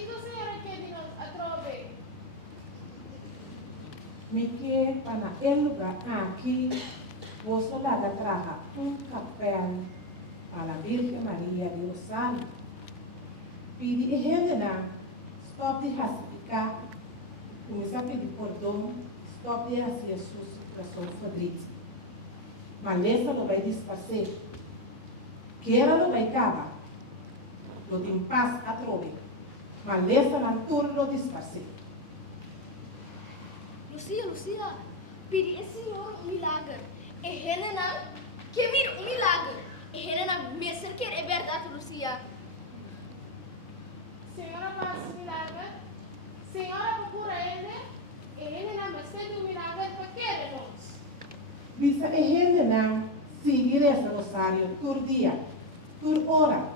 que a senhora quer de nós a trove? Me quer para naquele lugar aqui, você laga traga capel para a Birgen Maria de Rosário. Pedi hende stop de racificar, começar a pedir perdão, stop de hasi Jesus para sua favorita. Mas nessa não vai disfarçar. Que ela não vai acabar. Lo de paz a trove. Mas nessa não turno disfarçar. Lucia, pedi esse senhor milagre. E hende não, que mira milagre. E hende não, me cerquer é verdade, Lucia. Senhora faz milagre, senhora procura ele, e ele não recebe o milagre para querer nós. Bisa hende não, seguir esse rosário por dia, por hora.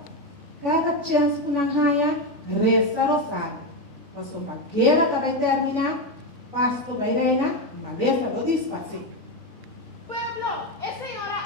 Cada chance que não haya, resta rosário. Mas a guerra vai terminar, pasto vai reinar, mas essa não disfarce. Pueblo, é senhora